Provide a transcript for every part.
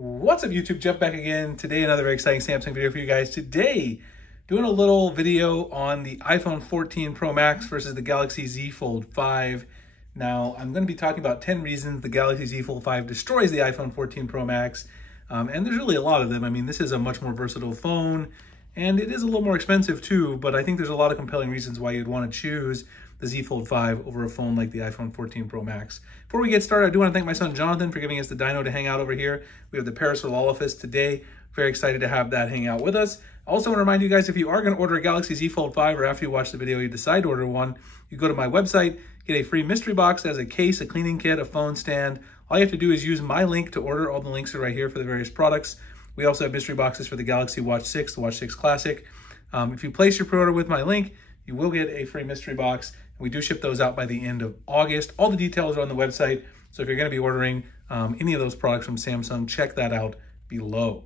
What's up YouTube, Jeff back again. Today another very exciting Samsung video for you guys. Today, doing a little video on the iPhone 14 Pro Max versus the Galaxy Z Fold 5. Now, I'm going to be talking about 10 reasons the Galaxy Z Fold 5 destroys the iPhone 14 Pro Max. And there's really a lot of them. I mean, this is a much more versatile phone, and it is a little more expensive too, but I think there's a lot of compelling reasons why you'd want to choose the Z Fold 5 over a phone like the iPhone 14 Pro Max. Before we get started, I do want to thank my son Jonathan for giving us the dyno to hang out over here. We have the Parasolophus today. Very excited to have that hang out with us. I also want to remind you guys, if you are going to order a Galaxy Z Fold 5 or after you watch the video you decide to order one, you go to my website, get a free mystery box that has a case, a cleaning kit, a phone stand. All you have to do is use my link to order. All the links are right here for the various products. We also have mystery boxes for the Galaxy Watch 6, the Watch 6 Classic. If you place your pre-order with my link, you will get a free mystery box. We do ship those out by the end of August. All the details are on the website. So if you're going to be ordering any of those products from Samsung, check that out below.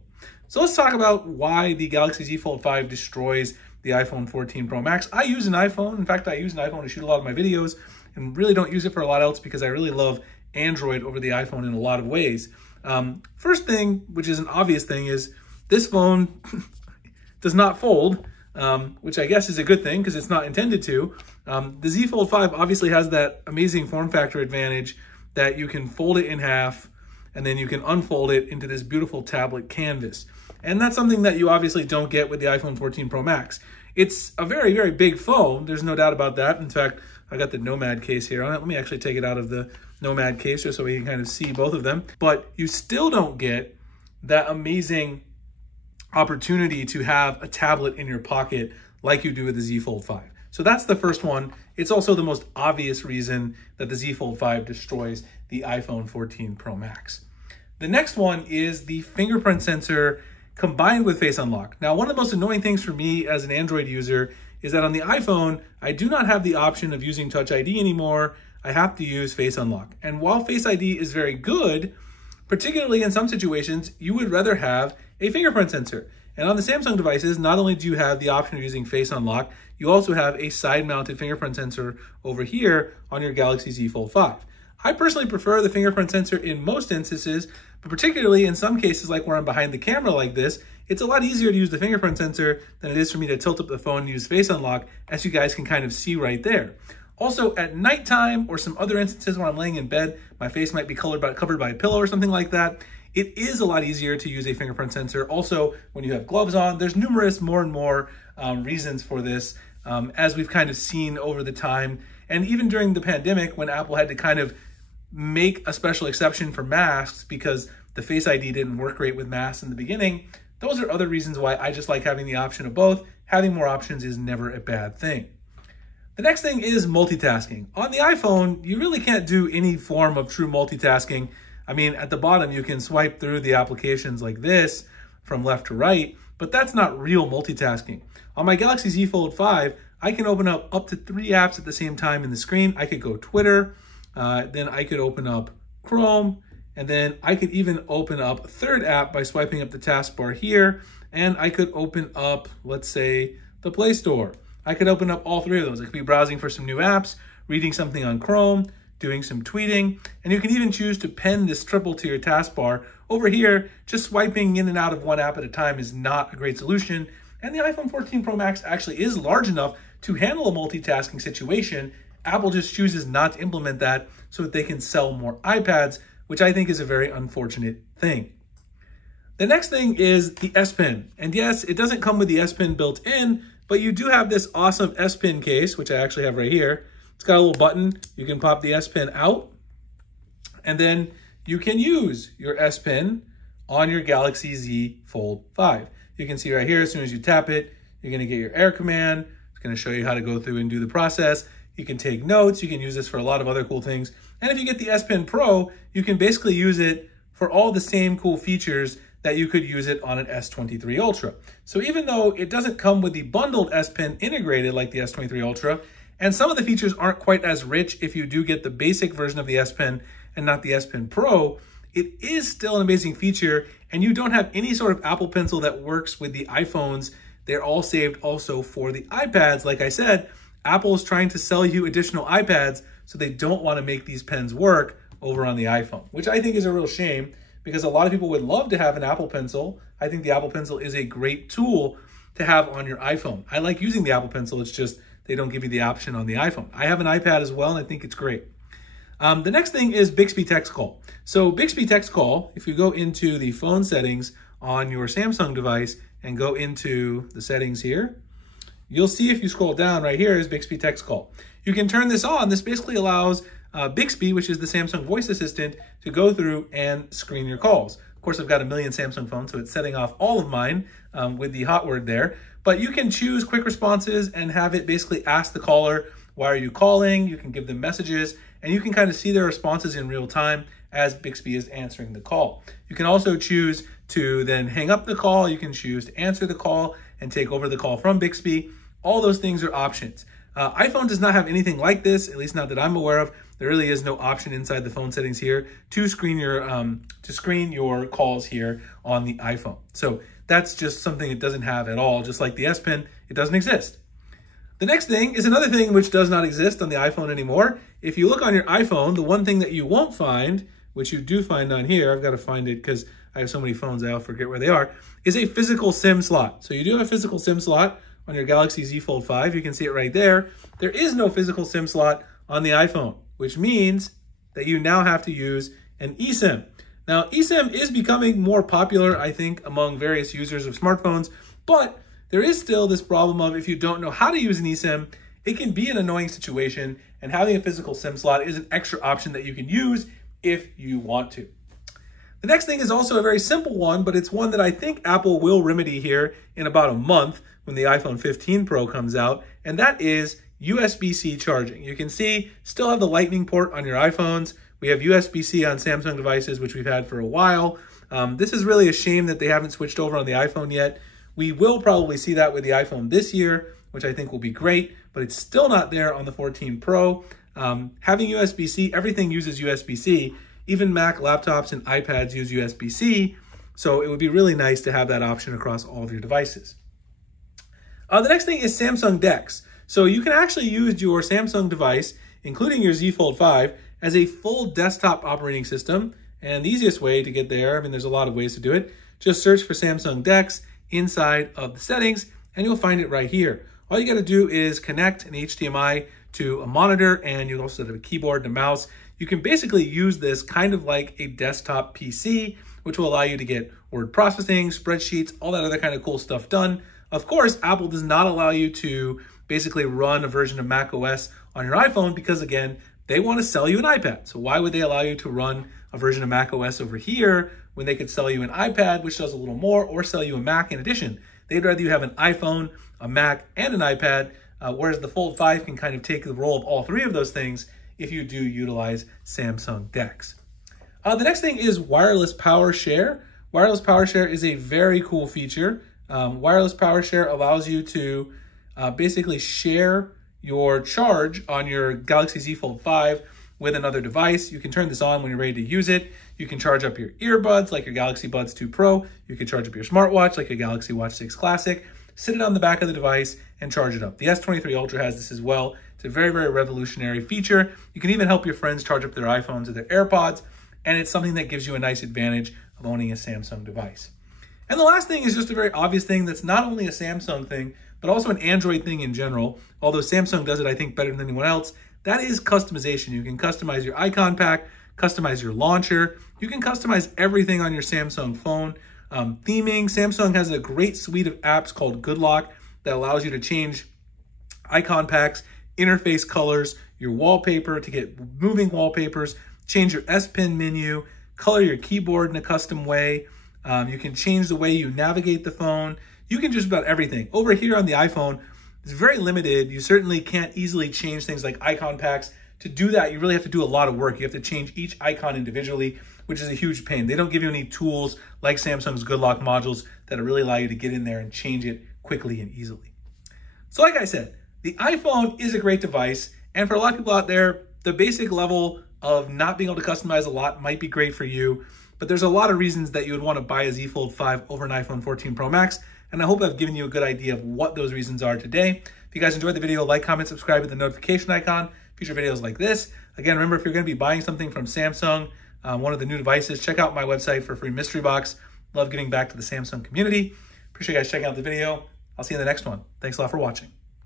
So let's talk about why the Galaxy Z Fold 5 destroys the iPhone 14 Pro Max. I use an iPhone. In fact, I use an iPhone to shoot a lot of my videos and really don't use it for a lot else because I really love Android over the iPhone in a lot of ways. First thing, which is an obvious thing, is this phone does not fold. Which I guess is a good thing because it's not intended to. The Z Fold 5 obviously has that amazing form factor advantage that you can fold it in half and then you can unfold it into this beautiful tablet canvas. And that's something that you obviously don't get with the iPhone 14 Pro Max. It's a very, very big phone. There's no doubt about that. In fact, I got the Nomad case here on it. Let me actually take it out of the Nomad case just so we can kind of see both of them. But you still don't get that amazing opportunity to have a tablet in your pocket like you do with the Z Fold 5. So that's the first one. It's also the most obvious reason that the Z Fold 5 destroys the iPhone 14 Pro Max. The next one is the fingerprint sensor combined with Face Unlock. Now, one of the most annoying things for me as an Android user is that on the iPhone, I do not have the option of using Touch ID anymore. I have to use Face Unlock. And while Face ID is very good, particularly in some situations, you would rather have a fingerprint sensor. And on the Samsung devices, not only do you have the option of using Face Unlock, you also have a side-mounted fingerprint sensor over here on your Galaxy Z Fold 5. I personally prefer the fingerprint sensor in most instances, but particularly in some cases like where I'm behind the camera like this, it's a lot easier to use the fingerprint sensor than it is for me to tilt up the phone and use Face Unlock, as you guys can kind of see right there. Also, at nighttime or some other instances where I'm laying in bed, my face might be covered by a pillow or something like that, it is a lot easier to use a fingerprint sensor. Also, when you have gloves on, there's numerous more and more reasons for this, as we've kind of seen over the time. And even during the pandemic, when Apple had to kind of make a special exception for masks because the Face ID didn't work great with masks in the beginning, those are other reasons why I just like having the option of both. Having more options is never a bad thing. The next thing is multitasking. On the iPhone, you really can't do any form of true multitasking. I mean, at the bottom, you can swipe through the applications like this from left to right, but that's not real multitasking. On my Galaxy Z Fold 5, I can open up to 3 apps at the same time in the screen. I could go Twitter, then I could open up Chrome, and then I could even open up a third app by swiping up the taskbar here, and I could open up, let's say, the Play Store. I could open up all 3 of those. I could be browsing for some new apps, reading something on Chrome, doing some tweeting, and you can even choose to pen this triple to your taskbar. Over here, just swiping in and out of one app at a time is not a great solution, and the iPhone 14 Pro Max actually is large enough to handle a multitasking situation. Apple just chooses not to implement that so that they can sell more iPads, which I think is a very unfortunate thing. The next thing is the S Pen, and yes, it doesn't come with the S Pen built in, but you do have this awesome S Pen case, which I actually have right here. It's got a little button. You can pop the S Pen out, and then you can use your S Pen on your Galaxy Z Fold 5. You can see right here, as soon as you tap it, you're going to get your air command. It's going to show you how to go through and do the process. You can take notes. You can use this for a lot of other cool things. And if you get the S Pen Pro, you can basically use it for all the same cool features that you could use it on an S23 Ultra. So even though it doesn't come with the bundled S Pen integrated like the S23 Ultra, and some of the features aren't quite as rich if you do get the basic version of the S Pen and not the S Pen Pro, it is still an amazing feature, and you don't have any sort of Apple Pencil that works with the iPhones. They're all saved also for the iPads. Like I said, Apple is trying to sell you additional iPads, so they don't want to make these pens work over on the iPhone, which I think is a real shame because a lot of people would love to have an Apple Pencil. I think the Apple Pencil is a great tool to have on your iPhone. I like using the Apple Pencil, it's just they don't give you the option on the iPhone. I have an iPad as well, and I think it's great. The next thing is Bixby Text Call. So Bixby Text Call, if you go into the phone settings on your Samsung device and go into the settings here, you'll see if you scroll down right here is Bixby Text Call. You can turn this on. This basically allows Bixby, which is the Samsung voice assistant, to go through and screen your calls. Of course, I've got a million Samsung phones, so it's setting off all of mine with the hot word there. But you can choose quick responses and have it basically ask the caller, why are you calling? You can give them messages, and you can kind of see their responses in real time as Bixby is answering the call. You can also choose to then hang up the call. You can choose to answer the call and take over the call from Bixby. All those things are options. iPhone does not have anything like this, at least not that I'm aware of. There really is no option inside the phone settings here to screen your calls here on the iPhone. So that's just something it doesn't have at all. Just like the S Pen, it doesn't exist. The next thing is another thing which does not exist on the iPhone anymore. If you look on your iPhone, the one thing that you won't find, which you do find on here, I've got to find it because I have so many phones I forget where they are, is a physical SIM slot. So you do have a physical SIM slot on your Galaxy Z Fold 5. You can see it right there. There is no physical SIM slot on the iPhone, which means that you now have to use an eSIM. Now, eSIM is becoming more popular, I think, among various users of smartphones, but there is still this problem of if you don't know how to use an eSIM, it can be an annoying situation, and having a physical SIM slot is an extra option that you can use if you want to. The next thing is also a very simple one, but it's one that I think Apple will remedy here in about a month when the iPhone 15 Pro comes out, and that is USB-C charging. You can see, still have the Lightning port on your iPhones. We have USB-C on Samsung devices, which we've had for a while. This is really a shame that they haven't switched over on the iPhone yet. We will probably see that with the iPhone this year, which I think will be great, but it's still not there on the 14 Pro. Having USB-C, everything uses USB-C. Even Mac laptops and iPads use USB-C, so it would be really nice to have that option across all of your devices. The next thing is Samsung DeX. So you can actually use your Samsung device, including your Z Fold 5, as a full desktop operating system. And the easiest way to get there, I mean, there's a lot of ways to do it, just search for Samsung DeX inside of the settings, and you'll find it right here. All you gotta do is connect an HDMI to a monitor, and you also have a keyboard and a mouse. You can basically use this kind of like a desktop PC, which will allow you to get word processing, spreadsheets, all that other kind of cool stuff done. Of course, Apple does not allow you to basically run a version of Mac OS on your iPhone because, again, they want to sell you an iPad. So why would they allow you to run a version of Mac OS over here when they could sell you an iPad, which does a little more, or sell you a Mac in addition? They'd rather you have an iPhone, a Mac, and an iPad, whereas the Fold 5 can kind of take the role of all three of those things if you do utilize Samsung DeX. The next thing is wireless power share. Wireless power share is a very cool feature. Wireless power share allows you to basically share your charge on your Galaxy Z Fold 5 with another device. You can turn this on when you're ready to use it. You can charge up your earbuds like your Galaxy Buds 2 Pro. You can charge up your smartwatch like your Galaxy Watch 6 Classic. Sit it on the back of the device and charge it up. The S23 Ultra has this as well. It's a very, very revolutionary feature. You can even help your friends charge up their iPhones or their AirPods, and it's something that gives you a nice advantage of owning a Samsung device. And the last thing is just a very obvious thing that's not only a Samsung thing, but also an Android thing in general. Although Samsung does it, I think, better than anyone else. That is customization. You can customize your icon pack, customize your launcher. You can customize everything on your Samsung phone. Theming, Samsung has a great suite of apps called Good Lock that allows you to change icon packs, interface colors, your wallpaper to get moving wallpapers, change your S Pen menu, color your keyboard in a custom way. You can change the way you navigate the phone. You can just about everything. Over here on the iPhone, it's very limited. You certainly can't easily change things like icon packs. To do that, you really have to do a lot of work. You have to change each icon individually, which is a huge pain. They don't give you any tools like Samsung's Good Lock modules that really allow you to get in there and change it quickly and easily. So like I said, the iPhone is a great device. And for a lot of people out there, the basic level of not being able to customize a lot might be great for you. But there's a lot of reasons that you would want to buy a Z Fold 5 over an iPhone 14 Pro Max. And I hope I've given you a good idea of what those reasons are today. If you guys enjoyed the video, like, comment, subscribe with the notification icon, future videos like this. Again, remember, if you're going to be buying something from Samsung, one of the new devices, check out my website for a free mystery box. Love getting back to the Samsung community. Appreciate you guys checking out the video. I'll see you in the next one. Thanks a lot for watching.